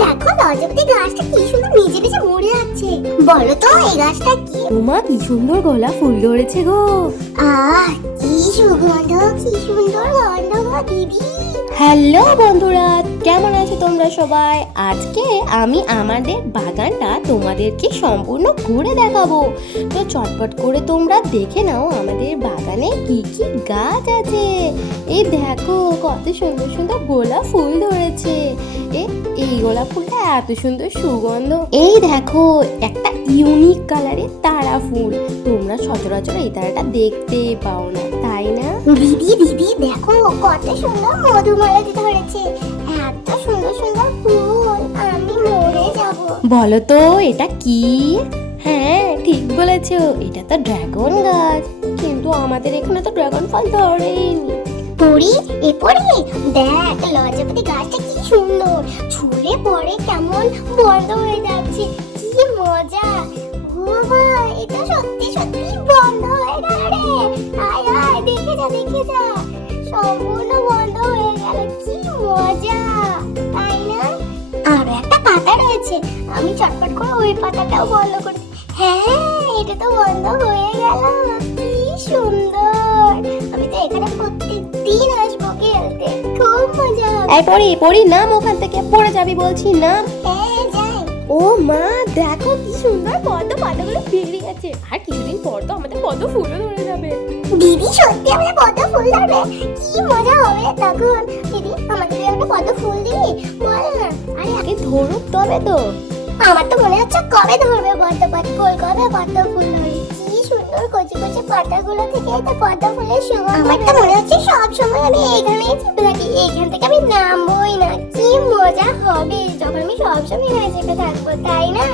দেখো লজপতি গাছটা কি সুন্দর নিজে নিজে মরে যাচ্ছে। বলো তো এই গাছটা কি? ওমা কি সুন্দর গোলাপ ফুল ধরেছে গো। আহ কি সুগন্ধ, কি সুন্দর গন্ধ গো দিদি। হ্যালো বন্ধুরা, কেমন আছো তোমরা সবাই? আজকে আমি আমাদের বাগানটা তোমাদেরকে সম্পূর্ণ ঘুরে দেখাবো। তো চটপট করে তোমরা দেখে নাও আমাদের বাগানে কি কি গাছ আছে। এই দেখো কত সুন্দর সুন্দর গোলাপ ফুল ধরেছে। এই গোলাপ ফুলটা এত সুন্দর সুগন্ধ। এই দেখো একটা ইউনিক কালারের তারা ফুল। তোমরা সচরাচর এই তারাটা দেখতে পাও না, তাই না? দিদি দিদি দেখো কত সুন্দর মধুমালতি ধরেছে। এত সুন্দর সুন্দর ফুল, আমি মরে যাব। বলো তো এটা কি? হ্যাঁ ঠিক বলেছো, এটা তো ড্রাগন গাছ। কিন্তু আমাদের এখানে তো ড্রাগন ফল ধরেইনি। পরি এ পরি দেখ লজপতি গাছটা কি সুন্দর, ছুলে পরে কেমন বন্ধ হয়ে যাচ্ছে। কি মজা! ও বাবা, এটা সত্যি সত্যি বন্ধ হয়ে গেল রে। আয় আয় দেখে যা দেখে যা, সম্পূর্ণ বন্ধ হয়ে গেল। কি মজা, তাই না? আর একটা পাতা রয়েছে, আমি চটপট করে ওই পাতাটাও বন্ধ করে দিই। হ্যাঁ এটা তো বন্ধ হয়ে গেল। কি সুন্দর! আমি তো এখানে প্রত্যেকদিন আসবো খেলতে, খুব মজা হবে। এই পড়ি নাম, ওখান থেকে পড়ে যাবি বলছি নাম। হ্যাঁ যাই। ও মা দেখো কি সুন্দর পদ্ম পাতাগুলো বেরিয়ে আছে। আর কিছুদিন পর তো আমাদের পদ্ম ফুলও ধরে যাবে। দিদি সত্যি আমাদের পদ্ম ফুল ধরবে, কি মজা হবে তখন। দিদি আমাদের একটা পদ্ম ফুল দিবি বল না। আরে আগে ধরুক তবে তো। আমার তো মনে হচ্ছে কবে ধরবে পদ্ম ফুল, কবে পদ্ম ফুল ধরবে। কি সুন্দর কচি কচি পাতাগুলো থেকে তো পদ্ম ফুলের সুগন্ধ। আমার তো মনে হচ্ছে সব সময় আমি এখানেই চেপে থাকি, এখান থেকে আমি নামবোই না। কি মজা হবে যখন আমি সব সময় এখানে চেপে থাকবো, তাই না?